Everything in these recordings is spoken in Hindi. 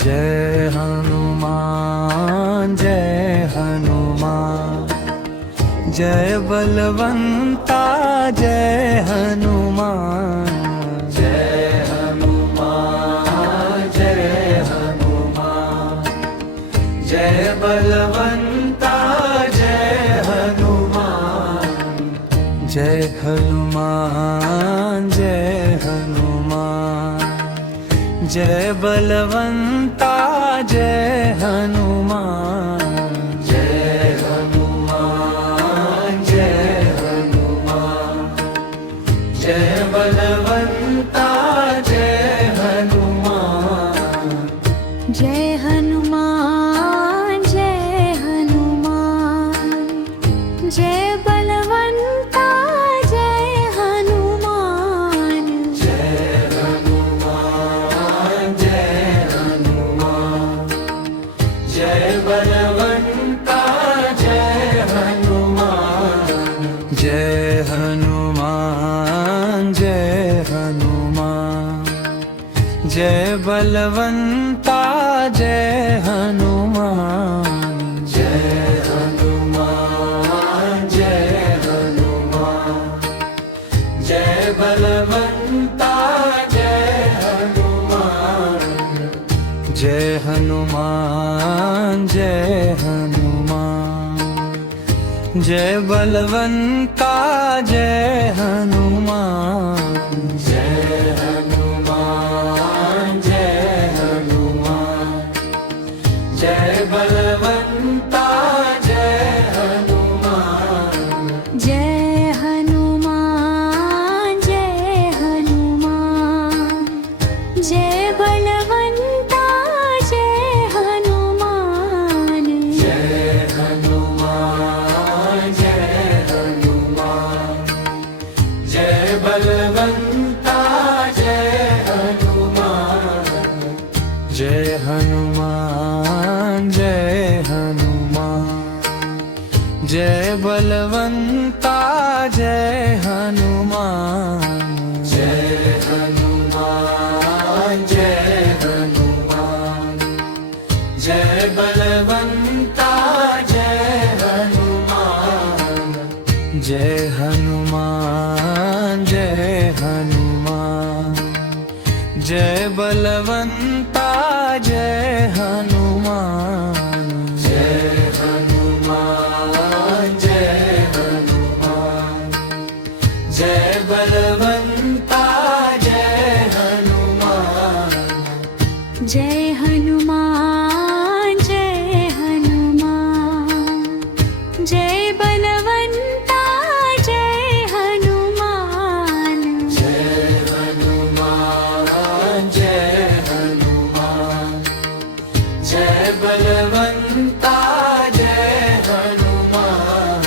जय हनुमान जय हनुमान, जय बलवंता जय हनुमान। जय हनुमान जय हनुमान, जय बलवंता जय हनुमान। जय हनुमान जय हनुमान, जय बलवंता जय हनुमान। जय हनुमान जय हनुमान, जय बलवंता जय हनुमान। जय हनुमान जय हनुमान, जय बलवंता जय हनुमान। जय हनुमान जय हनुमान, जय बलवंता जय हनुमान। जय हनुमान जय हनुमान, जय बलवंता जय हनुमान। जय हनुमान जय हनुमान, जय बलवंता जय हनुमान। जय हनुमान जय हनुमान, जय बलवंता जय हनुमान। जय हनुमान जय हनुमान, जय बलवंता जय हनुमान। जय हनुमान जय हनुमान, जय बलवंता जय हनुमान। जय हनुमान जय हनुमान, जय बलवंता जय हनुमान। जय हनुमान जय हनुमान, जय बलवंता जय हनुमान। जय हनुमान जय हनुमान, जय बलवंता जय हनुमान। जय हनुमान जय हनुमान, जय बलवंता जय हनुमान। जय हनुमान जय हनुमान, जय बलवंता जय हनुमान। जय हनुमान जय हनुमान, जय बलवंता जय हनुमान। जय हनुमान जय हनुमान, जय बलवंता जय हनुमान।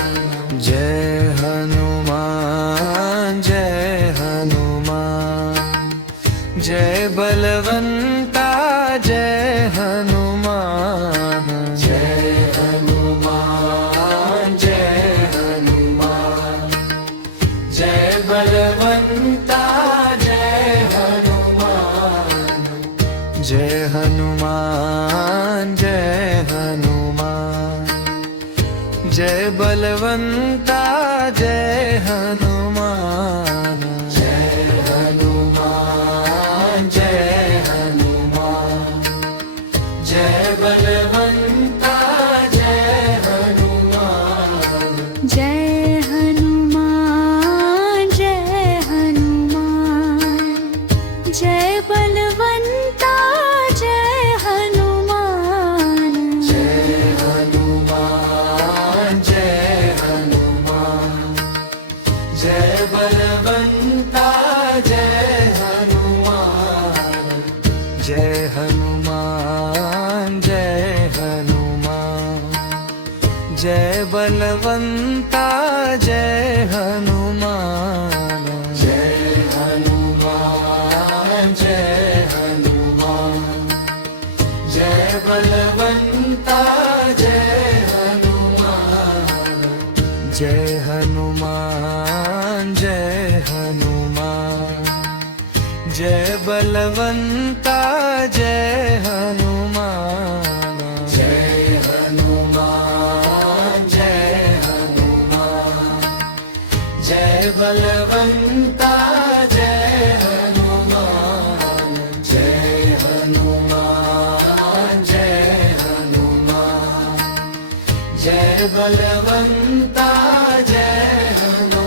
जय हनुमान जय हनुमान, जय बलवंता जय हनुमान। जय हनुमान जय हनुमान, जय बलवंता जय हनुमान। जय हनुमान जय हनुमान, जय बलवंता जय हनुमान। जय हनुमान जय हनुमान, जय बलवंता जय हनुमान। जय हनुमान जय हनुमान, जय बलवंता जय हनुमान। जय हनुमान जय हनुमान, जय बलवंता जय हनुमान। जय हनुमान जय हनुमान, जय बलवंता जय हनुमान। जय हनुमान जय हनुमान, जय बलवंता जय हनुमान। जय हनुमान जय हनुमान, जय बलवंता जय हनुमान। बलवंता जय हनुमान